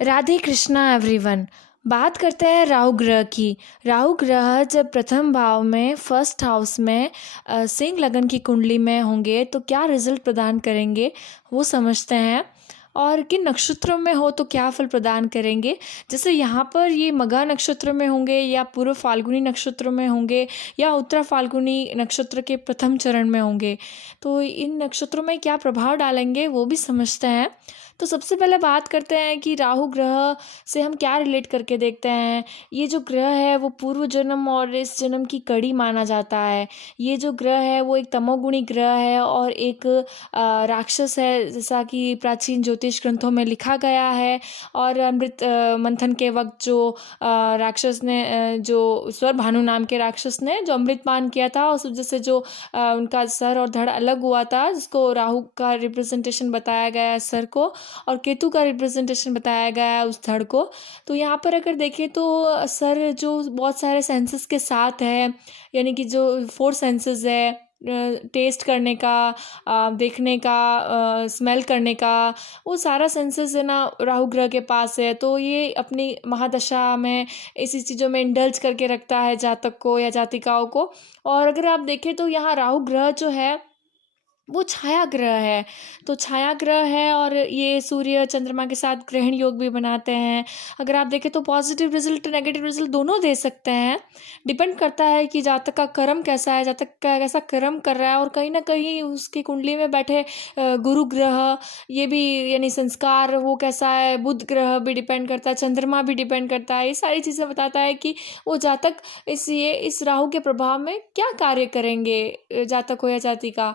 Radhe Krishna everyone. बात करते हैं राहु ग्रह की। राहु ग्रह जब प्रथम भाव में फर्स्ट हाउस में सिंह लगन की कुंडली में होंगे तो क्या रिजल्ट प्रदान करेंगे वो समझते हैं, और किन नक्षत्रों में हो तो क्या फल प्रदान करेंगे। जैसे यहाँ पर ये मघा नक्षत्र में होंगे या पूर्व फाल्गुनी नक्षत्र में होंगे या उत्तरा फाल्गुनी नक्षत्र के प्रथम चरण में होंगे, तो इन नक्षत्रों में क्या प्रभाव डालेंगे वो भी समझते हैं। तो सबसे पहले बात करते हैं कि राहु ग्रह से हम क्या रिलेट करके देखते हैं। ये जो ग्रह है वो पूर्व जन्म और इस जन्म की कड़ी माना जाता है। ये जो ग्रह है वो एक तमोगुणी ग्रह है और एक राक्षस है, जैसा कि प्राचीन ज्योतिष ग्रंथों में लिखा गया है। और अमृत मंथन के वक्त जो राक्षस ने जो स्वर भानु नाम के राक्षस ने जो अमृतपान किया था, उस वजह से जो उनका सर और धड़ अलग हुआ था, जिसको राहु का रिप्रेजेंटेशन बताया गया है सर को, और केतु का रिप्रेजेंटेशन बताया गया है उस धड़ को। तो यहाँ पर अगर देखें तो सर जो बहुत सारे सेंसेस के साथ है, यानी कि जो 4 सेंसेस है, टेस्ट करने का, देखने का, स्मेल करने का, वो सारा सेंसेस है ना राहु ग्रह के पास है। तो ये अपनी महादशा में ऐसी चीज़ों में इंडल्ज करके रखता है जातक को या जातिकाओं को। और अगर आप देखें तो यहाँ राहु ग्रह जो है वो छाया ग्रह है। तो छाया ग्रह है और ये सूर्य चंद्रमा के साथ ग्रहण योग भी बनाते हैं। अगर आप देखें तो पॉजिटिव रिजल्ट नेगेटिव रिजल्ट दोनों दे सकते हैं। डिपेंड करता है कि जातक का कर्म कैसा है, जातक का कैसा कर्म कर रहा है, और कहीं ना कहीं उसकी कुंडली में बैठे गुरु ग्रह, ये भी यानी संस्कार वो कैसा है, बुध ग्रह भी डिपेंड करता है, चंद्रमा भी डिपेंड करता है। ये सारी चीज़ें बताता है कि वो जातक इस राहु के प्रभाव में क्या कार्य करेंगे, जातक हो या जातिका।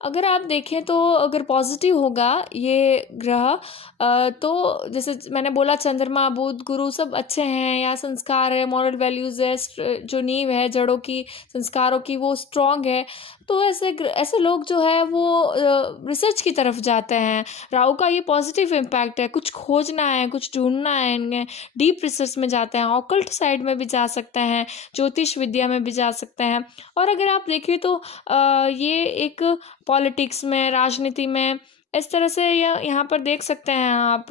अगर आप देखें तो अगर पॉजिटिव होगा ये ग्रह, तो जैसे मैंने बोला चंद्रमा बुध गुरु सब अच्छे हैं, या संस्कार है, मॉरल वैल्यूज़ है, जो नींव है जड़ों की, संस्कारों की, वो स्ट्रांग है। तो ऐसे लोग जो है वो रिसर्च की तरफ जाते हैं। राहु का ये पॉजिटिव इम्पैक्ट है, कुछ खोजना है, कुछ ढूंढना है, इनमें डीप रिसर्च में जाते हैं, ऑकल्ट साइड में भी जा सकते हैं, ज्योतिष विद्या में भी जा सकते हैं। और अगर आप देखें तो ये एक पॉलिटिक्स में, राजनीति में, इस तरह से यहाँ पर देख सकते हैं आप।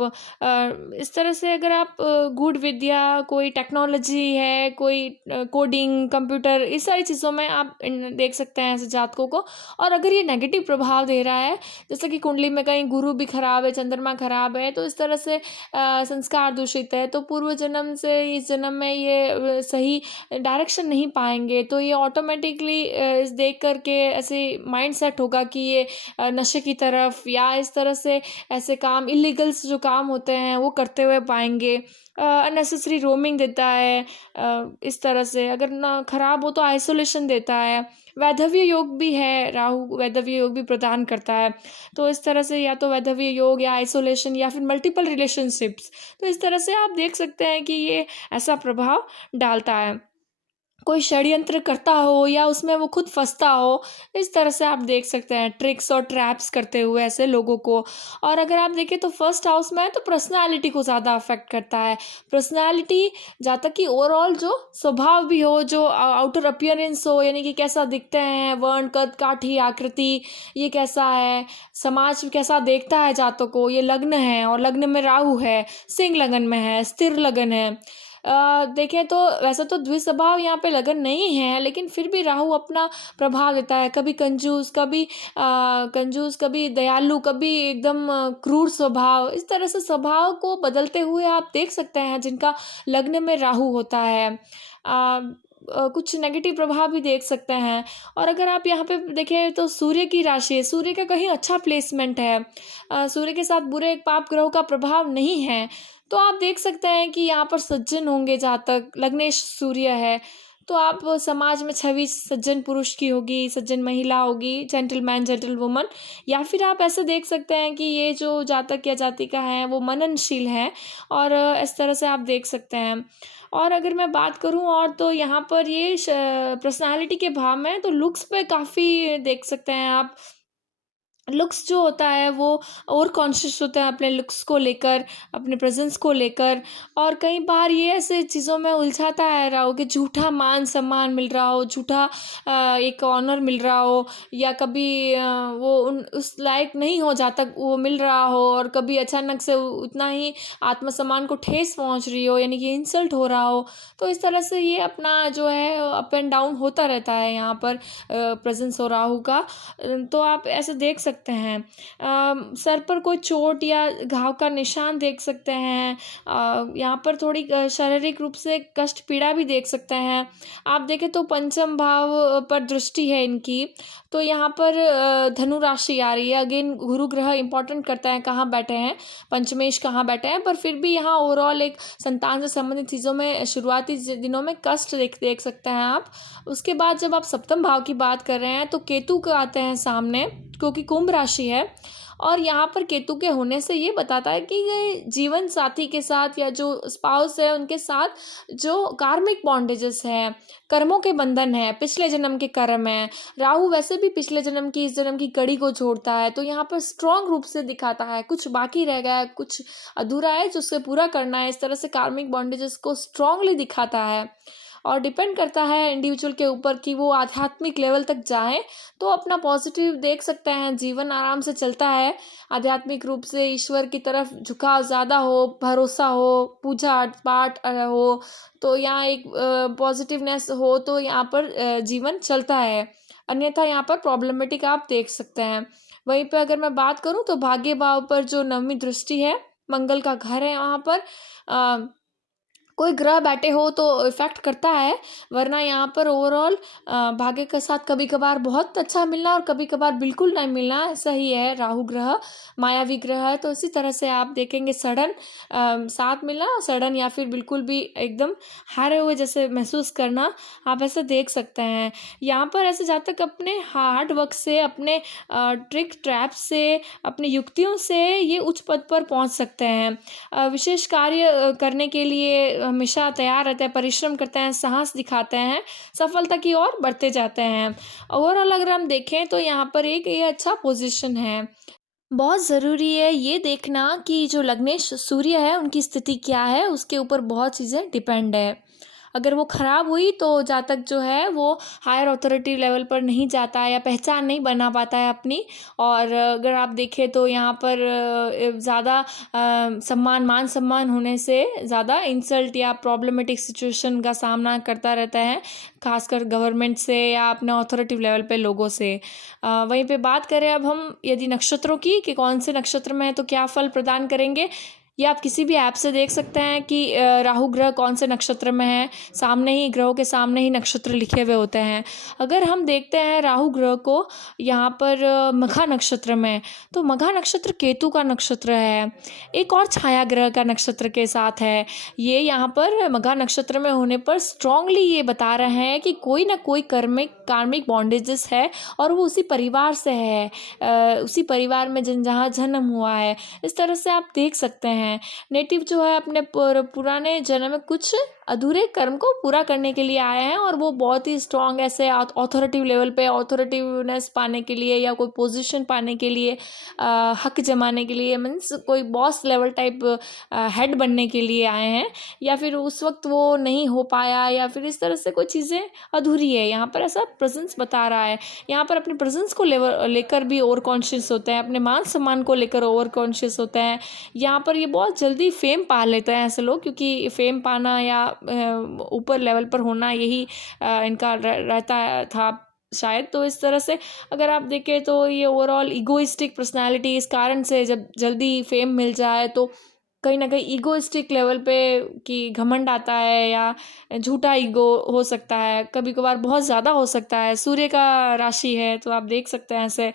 इस तरह से अगर आप गूढ़ विद्या, कोई टेक्नोलॉजी है, कोई कोडिंग, कंप्यूटर, इस सारी चीज़ों में आप देख सकते हैं ऐसे जातकों को। और अगर ये नेगेटिव प्रभाव दे रहा है, जैसे कि कुंडली में कहीं गुरु भी खराब है, चंद्रमा खराब है, तो इस तरह से संस्कार दूषित है, तो पूर्व जन्म से इस जन्म में ये सही डायरेक्शन नहीं पाएंगे, तो ये ऑटोमेटिकली इस देख करके ऐसे माइंड सेट होगा कि ये नशे की तरफ या इस तरह से ऐसे काम, इलीगल्स जो काम होते हैं वो करते हुए पाएंगे। अननेसेसरी रोमिंग देता है। इस तरह से अगर ना खराब हो तो आइसोलेशन देता है। वैधव्य योग भी है, राहु वैधव्य योग भी प्रदान करता है। तो इस तरह से या तो वैधव्य योग या आइसोलेशन या फिर मल्टीपल रिलेशनशिप्स, तो इस तरह से आप देख सकते हैं कि ये ऐसा प्रभाव डालता है। कोई षड्यंत्र करता हो या उसमें वो खुद फंसता हो, इस तरह से आप देख सकते हैं ट्रिक्स और ट्रैप्स करते हुए ऐसे लोगों को। और अगर आप देखें तो फर्स्ट हाउस में है तो पर्सनालिटी को ज़्यादा अफेक्ट करता है। पर्सनालिटी, जहाँ तक कि ओवरऑल जो स्वभाव भी हो, जो आउटर अपीयरेंस हो, यानी कि कैसा दिखते हैं, वर्ण, कद, काठी, आकृति, ये कैसा है, समाज कैसा देखता है जातों को। ये लग्न है और लग्न में राहु है, सिंह लगन में है, स्थिर लगन है। देखें तो वैसे तो द्विस्वभाव यहाँ पे लगन नहीं है, लेकिन फिर भी राहु अपना प्रभाव देता है। कभी कंजूस, कभी दयालु, कभी एकदम क्रूर स्वभाव। इस तरह से स्वभाव को बदलते हुए आप देख सकते हैं जिनका लग्न में राहु होता है। कुछ नेगेटिव प्रभाव भी देख सकते हैं। और अगर आप यहाँ पे देखें तो सूर्य की राशि है, सूर्य का कहीं अच्छा प्लेसमेंट है, सूर्य के साथ बुरे पाप ग्रहों का प्रभाव नहीं है, तो आप देख सकते हैं कि यहाँ पर सज्जन होंगे जातक, लग्नेश सूर्य है, तो आप समाज में छवि सज्जन पुरुष की होगी, सज्जन महिला होगी, जेंटलमैन, जेंटल वुमन। या फिर आप ऐसे देख सकते हैं कि ये जो जातक या जातिका है वो मननशील है, और इस तरह से आप देख सकते हैं। और अगर मैं बात करूं और तो यहाँ पर ये पर्सनालिटी के भाव में तो लुक्स पे काफ़ी देख सकते हैं आप। लुक्स जो होता है वो और कॉन्शियस होता है अपने लुक्स को लेकर, अपने प्रेजेंस को लेकर। और कई बार ये ऐसे चीज़ों में उलझाता है राहु कि झूठा मान सम्मान मिल रहा हो, झूठा एक ऑनर मिल रहा हो, या कभी वो उस लायक नहीं हो जहाँ तक वो मिल रहा हो, और कभी अचानक से उतना ही आत्मसम्मान को ठेस पहुंच रही हो, यानी कि इंसल्ट हो रहा हो। तो इस तरह से ये अपना जो है अप एंड डाउन होता रहता है यहाँ पर प्रेजेंस हो राहु का। तो आप ऐसे देख सकते हैं। सर पर कोई चोट या घाव का निशान देख सकते हैं। यहाँ पर थोड़ी शारीरिक रूप से कष्ट पीड़ा भी देख सकते हैं। आप देखें तो पंचम भाव पर दृष्टि है इनकी, तो यहाँ पर धनु राशि आ रही है। अगेन गुरु ग्रह इंपॉर्टेंट करता है कहाँ बैठे हैं, पंचमेश कहाँ बैठे हैं, पर फिर भी यहाँ ओवरऑल एक संतान से संबंधित चीज़ों में शुरुआती दिनों में कष्ट देख सकते हैं आप। उसके बाद जब आप सप्तम भाव की बात कर रहे हैं तो केतु के आते हैं सामने, क्योंकि कुंभ राशि है। और यहाँ पर केतु के होने से ये बताता है कि ये जीवन साथी के साथ या जो स्पाउस है उनके साथ जो कार्मिक बॉन्डेजेस है, कर्मों के बंधन है, पिछले जन्म के कर्म है। राहु वैसे भी पिछले जन्म की इस जन्म की कड़ी को जोड़ता है, तो यहाँ पर स्ट्रांग रूप से दिखाता है कुछ बाकी रह गया है, कुछ अधूरा है जो उसे पूरा करना है। इस तरह से कार्मिक बॉन्डेजेस को स्ट्रांगली दिखाता है। और डिपेंड करता है इंडिविजुअल के ऊपर कि वो आध्यात्मिक लेवल तक जाएं तो अपना पॉजिटिव देख सकते हैं, जीवन आराम से चलता है। आध्यात्मिक रूप से ईश्वर की तरफ झुकाव ज़्यादा हो, भरोसा हो, पूजा पाठ हो, तो यहाँ एक पॉजिटिवनेस हो तो यहाँ पर जीवन चलता है। अन्यथा यहाँ पर प्रॉब्लमेटिक आप देख सकते हैं। वहीं पर अगर मैं बात करूँ तो भाग्य भाव पर जो नवमी दृष्टि है, मंगल का घर है, वहाँ पर कोई ग्रह बैठे हो तो इफेक्ट करता है, वरना यहाँ पर ओवरऑल भाग्य के साथ कभी कभार बहुत अच्छा मिलना और कभी कभार बिल्कुल नहीं मिलना, ऐसा ही है। राहु ग्रह मायावी ग्रह है, तो इसी तरह से आप देखेंगे सडन साथ मिलना, सडन या फिर बिल्कुल भी एकदम हारे हुए जैसे महसूस करना, आप ऐसे देख सकते हैं। यहाँ पर ऐसे जहाँ तक अपने हार्ड वर्क से, अपने ट्रिक ट्रैप से, अपनी युक्तियों से ये उच्च पद पर पहुँच सकते हैं। विशेष कार्य करने के लिए हमेशा तैयार रहते हैं, परिश्रम करते हैं, साहस दिखाते हैं, सफलता की ओर बढ़ते जाते हैं। ओवरऑल अगर हम देखें तो यहाँ पर एक ये अच्छा पोजीशन है। बहुत ज़रूरी है ये देखना कि जो लग्नेश सूर्य है उनकी स्थिति क्या है, उसके ऊपर बहुत चीज़ें डिपेंड है। अगर वो ख़राब हुई तो जातक जो है वो हायर अथॉरिटी लेवल पर नहीं जाता है या पहचान नहीं बना पाता है अपनी। और अगर आप देखें तो यहाँ पर ज़्यादा मान सम्मान होने से ज़्यादा इंसल्ट या प्रॉब्लमेटिक सिचुएशन का सामना करता रहता है, खासकर गवर्नमेंट से या अपने अथॉरिटिव लेवल पे लोगों से। वहीं पे बात करें अब हम यदि नक्षत्रों की कि कौन से नक्षत्र में है तो क्या फल प्रदान करेंगे, ये आप किसी भी ऐप से देख सकते हैं कि राहु ग्रह कौन से नक्षत्र में है, सामने ही ग्रहों के सामने ही नक्षत्र लिखे हुए होते हैं। अगर हम देखते हैं राहु ग्रह को यहाँ पर मघा नक्षत्र में, तो मघा नक्षत्र केतु का नक्षत्र है, एक और छाया ग्रह का नक्षत्र के साथ है। ये यहाँ पर मघा नक्षत्र में होने पर स्ट्रांगली ये बता रहे हैं कि कोई ना कोई कार्मिक बॉन्डेजेस है और वो उसी परिवार से है, उसी परिवार में जहाँ जन्म हुआ है। इस तरह से आप देख सकते हैं नेटिव जो है अपने पुराने जन्म में कुछ अधूरे कर्म को पूरा करने के लिए आए हैं, और वो बहुत ही स्ट्रांग ऐसे अथॉरिटिव लेवल पे अथॉरिटिवनेस पाने के लिए या कोई पोजीशन पाने के लिए, हक जमाने के लिए, मीन्स कोई बॉस लेवल टाइप हेड बनने के लिए आए हैं, या फिर उस वक्त वो नहीं हो पाया, या फिर इस तरह से कोई चीज़ें अधूरी है। यहाँ पर ऐसा प्रेजेंस बता रहा है। यहाँ पर अपने प्रेजेंस को लेकर भी ओवर कॉन्शियस होते हैं, अपने मान सम्मान को लेकर ओवर कॉन्शियस होते हैं। यहाँ पर ये बहुत जल्दी फेम पा लेते हैं ऐसे लोग, क्योंकि फेम पाना या ऊपर लेवल पर होना यही इनका रहता था शायद। तो इस तरह से अगर आप देखें तो ये ओवरऑल इगोइस्टिक पर्सनालिटी, इस कारण से जब जल्दी फेम मिल जाए तो कहीं ना कहीं ईगोइस्टिक लेवल पे कि घमंड आता है, या झूठा ईगो हो सकता है, कभी कभार बहुत ज़्यादा हो सकता है। सूर्य का राशि है तो आप देख सकते हैं ऐसे।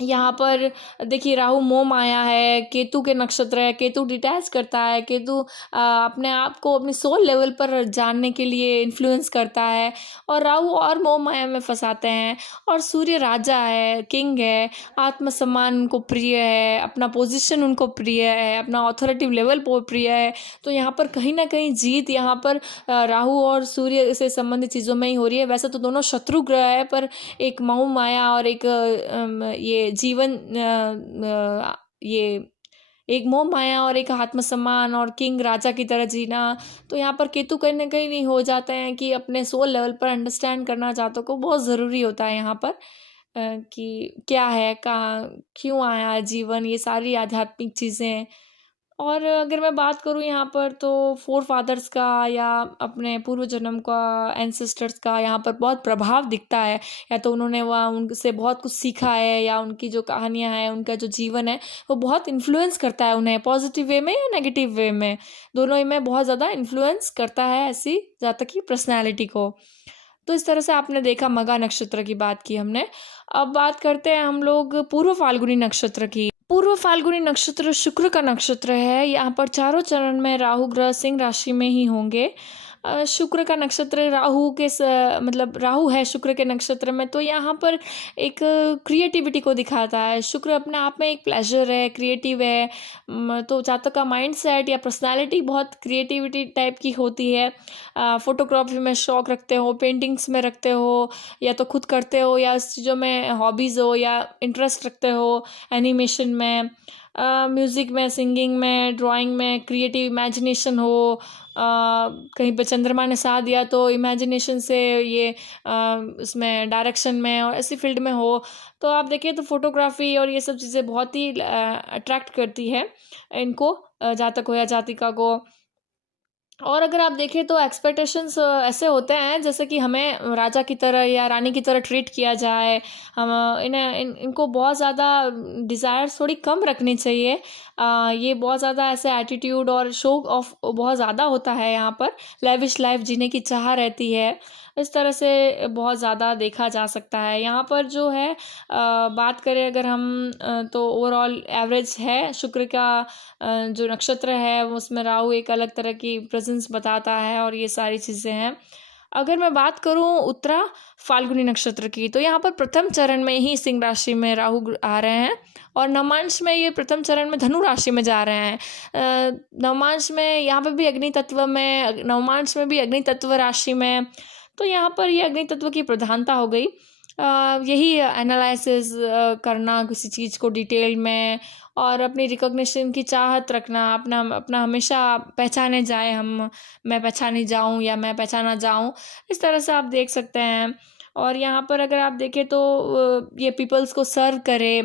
यहाँ पर देखिए राहु मोह माया है, केतु के नक्षत्र है, केतु डिटैच करता है, केतु अपने आप को अपनी सोल लेवल पर जानने के लिए इन्फ्लुएंस करता है, और राहु और मोह माया में फंसाते हैं। और सूर्य राजा है, किंग है, आत्मसम्मान उनको प्रिय है, अपना पोजीशन उनको प्रिय है, अपना ऑथोरिटिव लेवल प्रिय है। तो यहाँ पर कहीं ना कहीं जीत यहाँ पर राहु और सूर्य से संबंधित चीज़ों में ही हो रही है। वैसे तो दोनों शत्रु ग्रह है, पर एक मोह माया और एक ये ये जीवन ये एक मोह माया और एक आत्मसम्मान और किंग राजा की तरह जीना। तो यहाँ पर केतु कहीं ना कहीं नहीं हो जाते हैं कि अपने सोल लेवल पर अंडरस्टैंड करना जातों को बहुत ज़रूरी होता है यहाँ पर, कि क्या है, कहाँ, क्यों आया जीवन, ये सारी आध्यात्मिक चीज़ें। और अगर मैं बात करूँ यहाँ पर तो फोर फादर्स का या अपने पूर्व जन्म का, एंसेस्टर्स का यहाँ पर बहुत प्रभाव दिखता है। या तो उन्होंने वहाँ उनसे बहुत कुछ सीखा है, या उनकी जो कहानियाँ हैं, उनका जो जीवन है वो बहुत इन्फ्लुएंस करता है उन्हें, पॉजिटिव वे में या नेगेटिव वे में, दोनों ही में बहुत ज़्यादा इन्फ्लुएंस करता है ऐसी जातक की पर्सनैलिटी को। तो इस तरह से आपने देखा मघा नक्षत्र की बात की हमने। अब बात करते हैं हम लोग पूर्व फाल्गुनी नक्षत्र की। पूर्व फाल्गुनी नक्षत्र शुक्र का नक्षत्र है। यहाँ पर चारों चरण में राहु ग्रह सिंह राशि में ही होंगे। शुक्र का नक्षत्र राहु के मतलब राहु है शुक्र के नक्षत्र में, तो यहाँ पर एक क्रिएटिविटी को दिखाता है। शुक्र अपने आप में एक प्लेजर है, क्रिएटिव है। तो जातक का माइंड सेट या पर्सनालिटी बहुत क्रिएटिविटी टाइप की होती है। फोटोग्राफी में शौक रखते हो, पेंटिंग्स में रखते हो, या तो खुद करते हो, या इस चीज़ों में हॉबीज़ हो या इंटरेस्ट रखते हो, एनिमेशन में, म्यूज़िक में, सिंगिंग में, ड्राइंग में, क्रिएटिव इमेजिनेशन हो। कहीं पे चंद्रमा ने साथ दिया तो इमेजिनेशन से ये इसमें डायरेक्शन में और ऐसी फील्ड में हो, तो आप देखिए तो फोटोग्राफी और ये सब चीज़ें बहुत ही अट्रैक्ट करती है इनको, जातक हो या जातिका को। और अगर आप देखें तो एक्सपेक्टेशंस ऐसे होते हैं जैसे कि हमें राजा की तरह या रानी की तरह ट्रीट किया जाए। हम इनको बहुत ज़्यादा डिज़ायर्स थोड़ी कम रखनी चाहिए। ये बहुत ज़्यादा ऐसे एटीट्यूड और शो ऑफ बहुत ज़्यादा होता है यहाँ पर, लेविश लाइफ जीने की चाह रहती है। इस तरह से बहुत ज़्यादा देखा जा सकता है यहाँ पर जो है। बात करें अगर हम तो ओवरऑल एवरेज है शुक्र का जो नक्षत्र है उसमें राहु एक अलग तरह की प्रेजेंस बताता है और ये सारी चीज़ें हैं। अगर मैं बात करूं उत्तरा फाल्गुनी नक्षत्र की, तो यहाँ पर प्रथम चरण में ही सिंह राशि में राहु आ रहे हैं, और नवमांश में ये प्रथम चरण में धनु राशि में जा रहे हैं। नवमांश में यहाँ पर भी अग्नि तत्व में, नवमांश में भी अग्नि तत्व राशि में, तो यहाँ पर ये अग्नि तत्व की प्रधानता हो गई। यही एनालिसिस करना किसी चीज़ को डिटेल में, और अपनी रिकॉग्निशन की चाहत रखना, अपना अपना हमेशा पहचाने जाए हम, मैं पहचानी जाऊं या मैं पहचाना जाऊं, इस तरह से आप देख सकते हैं। और यहाँ पर अगर आप देखें तो ये पीपल्स को सर्व करे,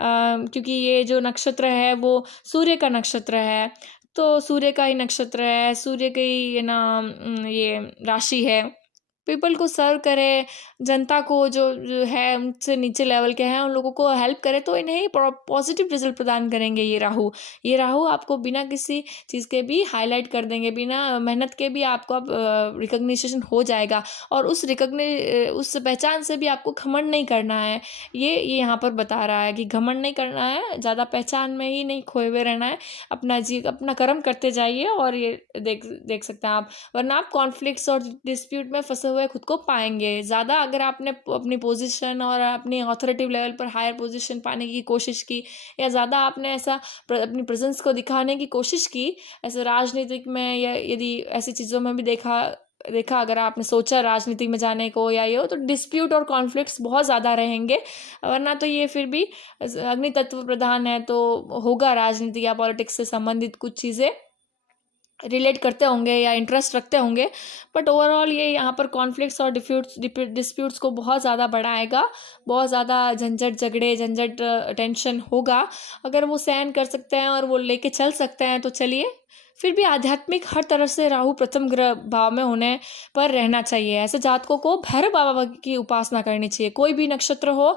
क्योंकि ये जो नक्षत्र है वो सूर्य का नक्षत्र है, तो सूर्य का ही नक्षत्र है, सूर्य की ये ना ये राशि है। पीपल को सर्व करे, जनता को जो है उनसे नीचे लेवल के हैं उन लोगों को हेल्प करे, तो इन्हें पॉजिटिव रिजल्ट प्रदान करेंगे ये राहु आपको बिना किसी चीज़ के भी हाईलाइट कर देंगे, बिना मेहनत के भी आपको रिकग्निशन हो जाएगा। और उस उस पहचान से भी आपको घमंड नहीं करना है। ये यहाँ पर बता रहा है कि घमंड नहीं करना है, ज़्यादा पहचान में ही नहीं खोए हुए रहना है, अपना कर्म करते जाइए। और ये देख सकते हैं आप, वरना आप कॉन्फ्लिक्ट्स और डिस्प्यूट में फंसे हुए खुद को पाएंगे। ज़्यादा अगर आपने अपनी पोजीशन और अपनी अथॉरिटिव लेवल पर हायर पोजीशन पाने की कोशिश की, या ज़्यादा आपने ऐसा अपनी प्रेजेंस को दिखाने की कोशिश की, ऐसे राजनीतिक में या यदि ऐसी चीज़ों में भी देखा अगर आपने सोचा राजनीति में जाने को या ये हो, तो डिस्प्यूट और कॉन्फ्लिक्ट्स बहुत ज़्यादा रहेंगे। वरना तो ये फिर भी अग्नि तत्व प्रधान है, तो होगा राजनीति या पॉलिटिक्स से संबंधित कुछ चीज़ें रिलेट करते होंगे या इंटरेस्ट रखते होंगे। बट ओवरऑल ये यहाँ पर कॉन्फ्लिक्ट्स और डिस्प्यूट्स को बहुत ज़्यादा बढ़ाएगा, बहुत ज़्यादा झंझट टेंशन होगा। अगर वो सहन कर सकते हैं और वो लेके चल सकते हैं तो चलिए। फिर भी आध्यात्मिक हर तरह से राहु प्रथम ग्रह भाव में होने पर रहना चाहिए। ऐसे जातकों को भैरव बाबा की उपासना करनी चाहिए। कोई भी नक्षत्र हो,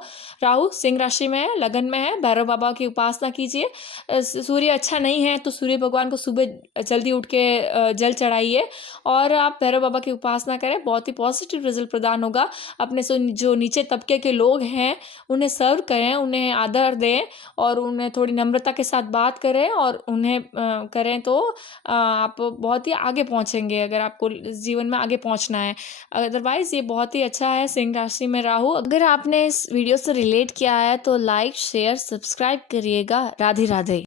राहु सिंह राशि में है, लगन में है, भैरव बाबा की उपासना कीजिए। सूर्य अच्छा नहीं है तो सूर्य भगवान को सुबह जल्दी उठ के जल चढ़ाइए और आप भैरव बाबा की उपासना करें, बहुत ही पॉजिटिव रिजल्ट प्रदान होगा। अपने से जो नीचे तबके के लोग हैं उन्हें सर्व करें, उन्हें आदर दें और उन्हें थोड़ी नम्रता के साथ बात करें और उन्हें करें तो आप बहुत ही आगे पहुंचेंगे, अगर आपको जीवन में आगे पहुंचना है। अदरवाइज ये बहुत ही अच्छा है सिंह राशि में राहु। अगर आपने इस वीडियो से रिलेट किया है तो लाइक शेयर सब्सक्राइब करिएगा। राधे राधे।